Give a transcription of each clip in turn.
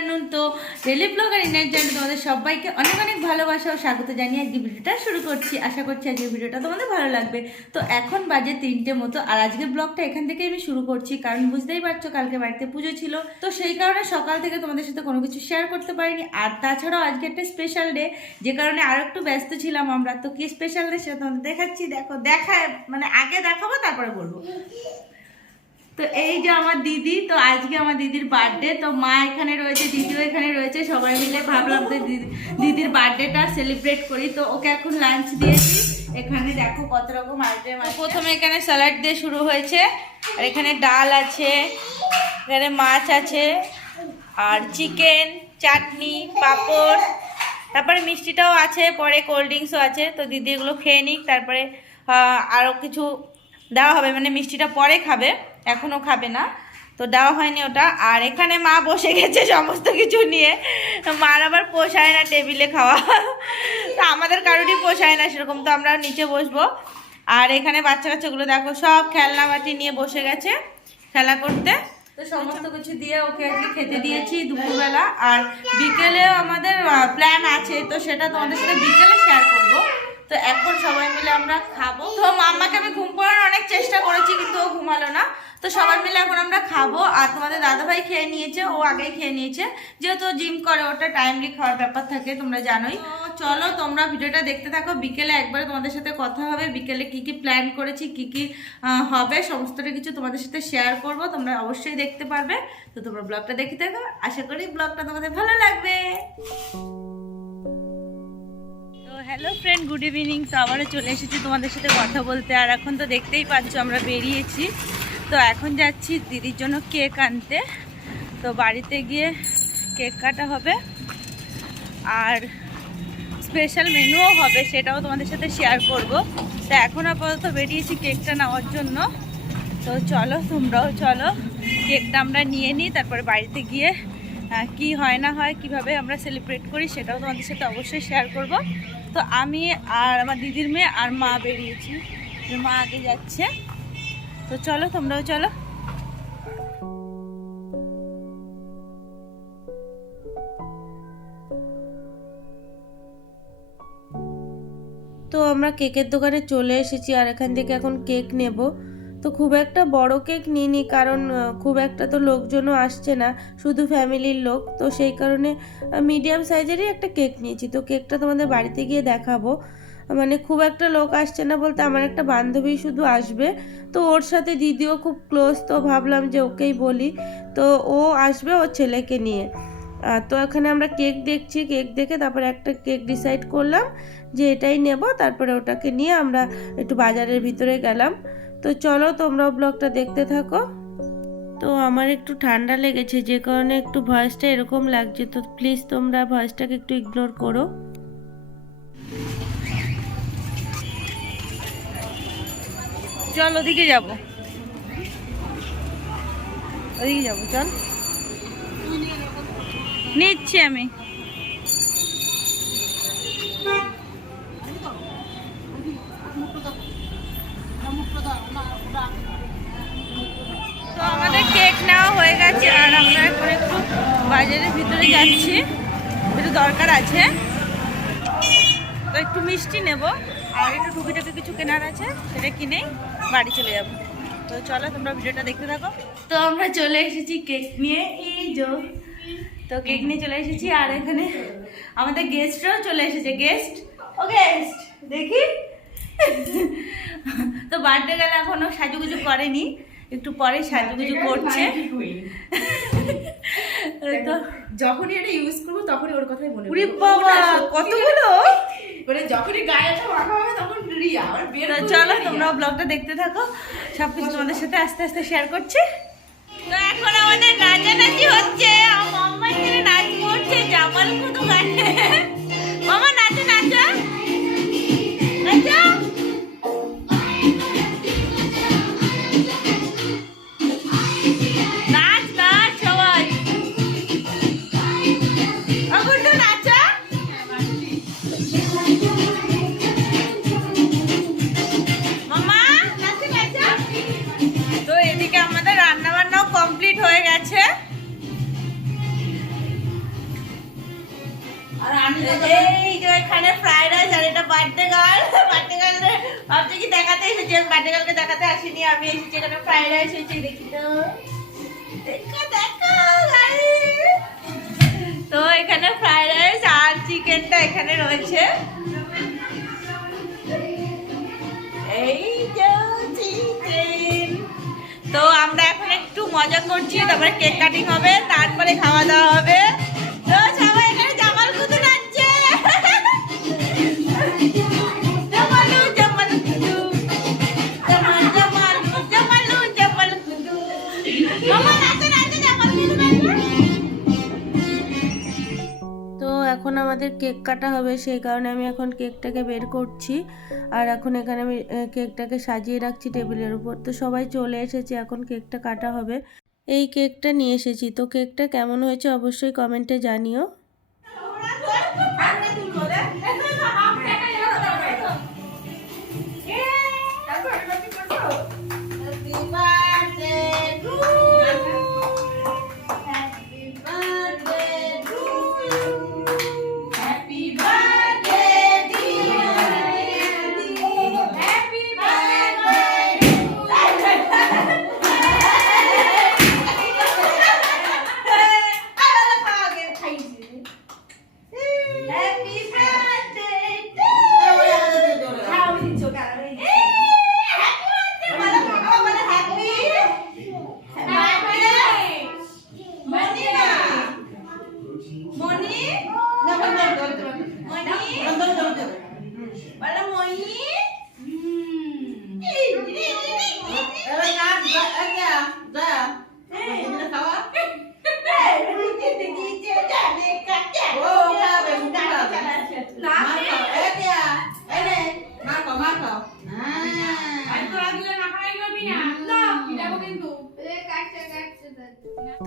Afternoon. তো daily blogger Indian চ্যানেলে তোমাদের সবাইকে অনেক অনেক ভালোবাসা ও স্বাগত জানিয়ে আজকে ভিডিওটা শুরু করছি। আশা করছি আজকের ভিডিওটা তোমাদের ভালো লাগবে। তো এখন বাজে 3টে মতো, আর আজকের ব্লগটা এখান থেকে আমি শুরু করছি, কারণ বুঝতেই পারছো কালকে বাড়িতে পুজো ছিল। তো সেই কারণে সকাল থেকে তোমাদের সাথে কোনো কিছু শেয়ার করতে পারিনি। আর তাছাড়াও আজকে একটা স্পেশাল ডে, যে কারণে আরও একটু ব্যস্ত ছিলাম আমরা। তো কি স্পেশাল ডে সেটা তোমাদের দেখাচ্ছি, দেখো দেখায় মানে আগে দেখাবো তারপরে বলবো। তো এই যে আমার দিদি, তো আজকে আমার দিদির বার্থডে। তো মা এখানে রয়েছে, দিদিও এখানে রয়েছে, সবাই মিলে ভাবলাম যে দিদির বার্থডেটা সেলিব্রেট করি। তো ওকে এখন লাঞ্চ দিয়েছি। এখানে দেখো কত রকম আইটেম আছে। প্রথমে এখানে স্যালাড দিয়ে শুরু হয়েছে, আর এখানে ডাল আছে, এখানে মাছ আছে, আর চিকেন, চাটনি, পাঁপড়, তারপরে মিষ্টিটাও আছে, পরে কোল্ড ড্রিঙ্কসও আছে। তো দিদি এগুলো খেয়ে নিক, তারপরে আরও কিছু দেওয়া হবে, মানে মিষ্টিটা পরে খাবে, এখনও খাবে না, তো দেওয়া হয়নি ওটা। আর এখানে মা বসে গেছে সমস্ত কিছু নিয়ে। মার আবার পোষায় না টেবিলে খাওয়া, তো আমাদের কারোরই পোষায় না সেরকম, তো আমরা নিচে বসবো। আর এখানে বাচ্চা কাচ্চাগুলো দেখো সব খেলনাবাটি নিয়ে বসে গেছে খেলা করতে। তো সমস্ত কিছু দিয়ে ওকে আজকে খেতে দিয়েছি দুপুরবেলা। আর বিকেলেও আমাদের প্ল্যান আছে, তো সেটা তোমাদের সাথে বিকেলে শেয়ার করবো। তো এখন সবাই মিলে আমরা খাবো। তো মাম্মাকে আমি ঘুম পাড়ানোর অনেক চেষ্টা করেছি, কিন্তু ও ঘুমালো না। তো সবাই মিলে এখন আমরা খাবো। আর তোমাদের দাদাভাই খেয়ে নিয়েছে, ও আগেই খেয়ে নিয়েছে, যেহেতু জিম করে, ওটা টাইমলি খাওয়ার ব্যাপার থাকে তোমরা জানোই। চলো তোমরা ভিডিওটা দেখতে থাকো। বিকেলে একবার তোমাদের সাথে কথা হবে, বিকেলে কি কি প্ল্যান করেছি, কি কি হবে, সমস্তটা কিছু তোমাদের সাথে শেয়ার করব, তোমরা অবশ্যই দেখতে পারবে। তো তোমরা ব্লগটা দেখতে থাকো, আশা করি ব্লগটা তোমাদের ভালো লাগবে। Hello friend, good evening. তো আবারও চলে এসেছি তোমাদের সাথে কথা বলতে। আর এখন তো দেখতেই পাচ্ছ আমরা বেরিয়েছি। তো এখন যাচ্ছি দিদির জন্য কেক আনতে। তো বাড়িতে গিয়ে কেক কাটা হবে, আর স্পেশাল মেনুও হবে, সেটাও তোমাদের সাথে শেয়ার করব। তো এখন আপাতত বেরিয়েছি কেকটা নেওয়ার জন্য। তো চলো তোমরাও চলো, কেকটা আমরা নিয়ে নিই, তারপরে বাড়িতে গিয়ে কি হয় না হয়, কিভাবে আমরা সেলিব্রেট করি, সেটাও তোমাদের সাথে অবশ্যই শেয়ার করব। তো আমি আর আমার দিদির মেয়ে আর মা বেরিয়েছি, মা আগে যাচ্ছে। তো চলো তোমরাও চলো। তো আমরা কেকের দোকানে চলে এসেছি, আর এখান থেকে এখন কেক নেব। তো খুব একটা বড় কেক নিইনি, কারণ খুব একটা তো লোকজনও আসছে না, শুধু ফ্যামিলির লোক। তো সেই কারণে মিডিয়াম সাইজেরই একটা কেক নিয়েছি। তো কেকটা তোমাদের বাড়িতে গিয়ে দেখাবো। মানে খুব একটা লোক আসছে না বলতে, আমার একটা বান্ধবী শুধু আসবে, তো ওর সাথে দিদিও খুব ক্লোজ, তো ভাবলাম যে ওকেই বলি। তো ও আসবে ওর ছেলেকে নিয়ে। তো এখানে আমরা কেক দেখছি, কেক দেখে তারপরে একটা কেক ডিসাইড করলাম যে এটাই নেব। তারপরে ওটাকে নিয়ে আমরা একটু বাজারের ভিতরে গেলাম। তো চলো তোমরাও ব্লগটা দেখতে থাকো। তো আমার একটু ঠান্ডা লেগেছে, যে কারণে একটু ভয়েসটা এরকম লাগছে, তো প্লিজ তোমরা ভয়েসটাকে একটু ইগনোর করো। চল ওদিকে যাব, ওদিকে যাবো, চল নিচ্ছি আমি। তো আমাদের কেক নেওয়া হয়ে গেছে, আর আমরা এখন একটু বাজারের ভিতরে যাচ্ছি, একটু দরকার আছে। তো একটু মিষ্টি নেব, আর একটু টুকিটাকি কিছু কেনার আছে, সেটা কিনেই বাড়ি চলে যাব। তো চলো তোমরা ভিডিওটা দেখতে থাকো। তো আমরা চলে এসেছি কেক নিয়ে, এই যে তো কেক নিয়ে চলে এসেছি। আর এখানে আমাদের গেস্টরাও চলে এসেছে। গেস্ট, ও গেস্ট দেখি। তো বার্থডে গেলে এখনো সাজুগুজু করেনি, একটু পরে সাজুগুজু করছে। তো যখনই এটা ইউজ করবো তখনই ওর কথাই মনে উরি বাবা কতগুলো, মানে যখনই গায়ে মাখা হবে তখন রিয়া আর বের তো চলো তোমরা ব্লগটা দেখতে থাকো, সবকিছু তোমাদের সাথে আস্তে আস্তে শেয়ার করছি। তো এখন আমাদের নাচানাচি হচ্ছে, মাম্মা এখানে নাচ করছে, জামাল কুতু গানে। মামা নাচো নাচো নাচো। নাচ নাচ সবাই, অগুন্টু নাচো। মামা নাচো নাচো। তো এদিকে আমাদের রান্না বান্নাও কমপ্লিট হয়ে গেছে। এসেছি, আমি বার্থডে গার্লকে দেখাতে আসিনি, আমি এসেছি এখানে ফ্রাইড রাইস হয়েছে, দেখি তো দেখো দেখো guys। তো এখানে ফ্রাইড রাইস আর চিকেনটা এখানে রয়েছে, এই যে চিকেন। তো আমরা এখন একটু মজা করছি, তারপরে কেক কাটিং হবে, তারপরে খাওয়া দাওয়া হবে। তো সবাই এখানে জামাল কুতু নাচছে, জামালু জামাল কুতু, জামাল জামালু জামালু জামাল কুতু, মামা নাচে নাচে জামাল কুতু নাচে। তো এখন আমাদের কেক কাটা হবে, সেই কারণে আমি এখন কেকটাকে বের করছি, আর এখন এখানে আমি কেকটাকে সাজিয়ে রাখছি টেবিলের উপর। তো সবাই চলে এসেছে, এখন কেকটা কাটা হবে। এই কেকটা নিয়ে এসেছি, তো কেকটা কেমন হয়েছে অবশ্যই কমেন্টে জানিও।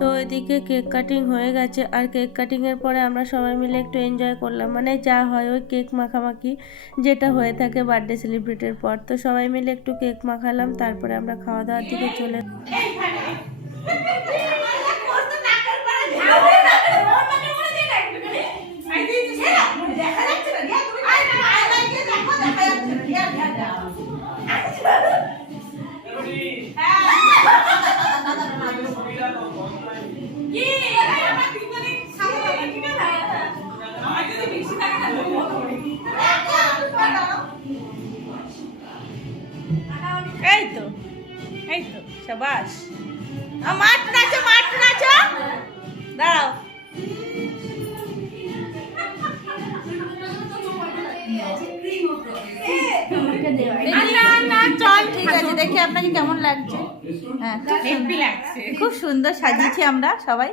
তো এদিকে কেক কাটিং হয়ে গেছে, আর কেক কাটিংয়ের পরে আমরা সবাই মিলে একটু এনজয় করলাম, মানে যা হয় ওই কেক মাখামাখি যেটা হয়ে থাকে বার্থডে সেলিব্রেটের পর। তো সবাই মিলে একটু কেক মাখালাম, তারপরে আমরা খাওয়া দাওয়ার দিকে চলে। এই তো এই তো শাবাশ, মাঠ নাচো মাঠ নাচো, দাঁড়াও। চল ঠিক আছে, দেখি আপনাকে কেমন লাগছে। হ্যাঁ খুব সুন্দর সাজিয়েছি আমরা সবাই।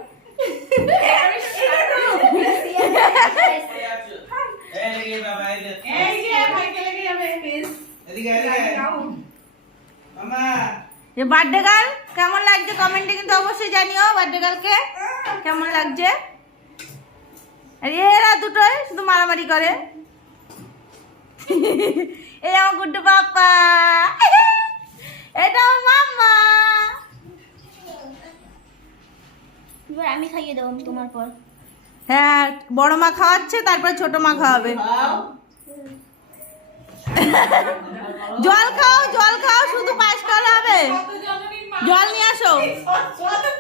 বার্থডে গার্ল কেমন লাগছে কমেন্টে কিন্তু অবশ্যই জানিও, বার্থডে গার্লকে কেমন লাগছে। আর এরা দুটোই শুধু মারামারি করে। এই আমার গুড্ডু পাপা, এটা আমার মাম্মা। এবার আমি খাইয়ে দেবো তোমার পর। হ্যাঁ বড় মা খাওয়াচ্ছে, তারপর ছোট মা খাওয়াবে। জল খাও জল খাও, শুধু পায়েস খাওয়ালে হবে? জল নিয়ে আসো,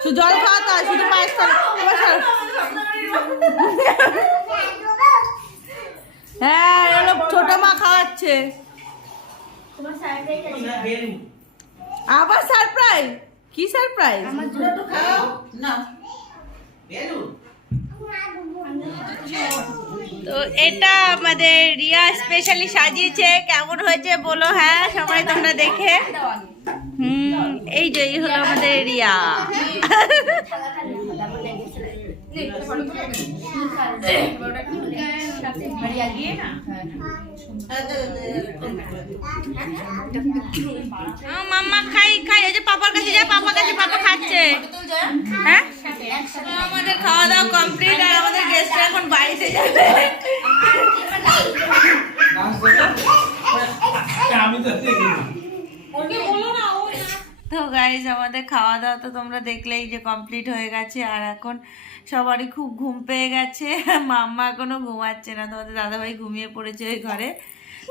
শুধু জল খাওয়াতে হয়, শুধু পায়েস খাওয়া। হ্যাঁ এগুলো ছোট মা খাওয়াচ্ছে। আবার সারপ্রাইজ? কি সারপ্রাইজ? তো এটা আমাদের রিয়া স্পেশালি সাজিয়েছে, কেমন হয়েছে বলো। হ্যাঁ সবাই তোমরা দেখে। এই যে এই হলো আমাদের রিয়া। মাম্মা খাই খাই, ওই যে পাপার কাছে যায়, পাপার কাছে, পাপা খাচ্ছে। হ্যাঁ আমাদের খাওয়া দাওয়া কমপ্লিট, আর আমাদের গেস্টরা এখন বাড়িতে যাবে। তো গাইজ আমাদের খাওয়া দাওয়া তো তোমরা দেখলেই যে কমপ্লিট হয়ে গেছে, আর এখন সবারই খুব ঘুম পেয়ে গেছে। মাম্মা এখনো ঘুমাচ্ছে না, তোমাদের দাদাভাই ঘুমিয়ে পড়েছে ওই ঘরে।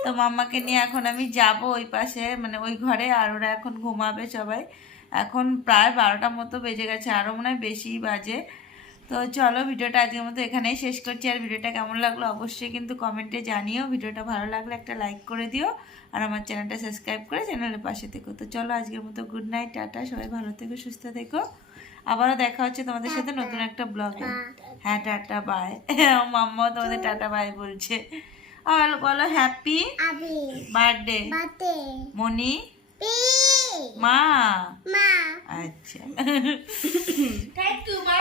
তো মাম্মাকে নিয়ে এখন আমি যাব ওই পাশে, মানে ওই ঘরে, আর ওরা এখন ঘুমাবে সবাই। এখন প্রায় 12টার মতো বেজে গেছে, আরও মনে হয় বেশি বাজে। তো চলো ভিডিওটা আজকের মতো এখানেই শেষ করছি। আর ভিডিওটা কেমন লাগলো অবশ্যই কিন্তু কমেন্টে জানিও। ভিডিওটা ভালো লাগলে একটা লাইক করে দিও, আর আমার চ্যানেলটা সাবস্ক্রাইব করে চ্যানেলের পাশে থেকো। তো চলো আজকের মতো গুড নাইট, টাটা, সবাই ভালো থেকো, সুস্থ থেকো। আবারও দেখা হচ্ছে তোমাদের সাথে নতুন একটা ব্লগে। হ্যাঁ টাটা বাই। মাম্মাও তোমাদের টাটা বাই বলছে। আর বলো হ্যাপি বার্থডে মনি মা। আচ্ছা থ্যাংক ইউ মা।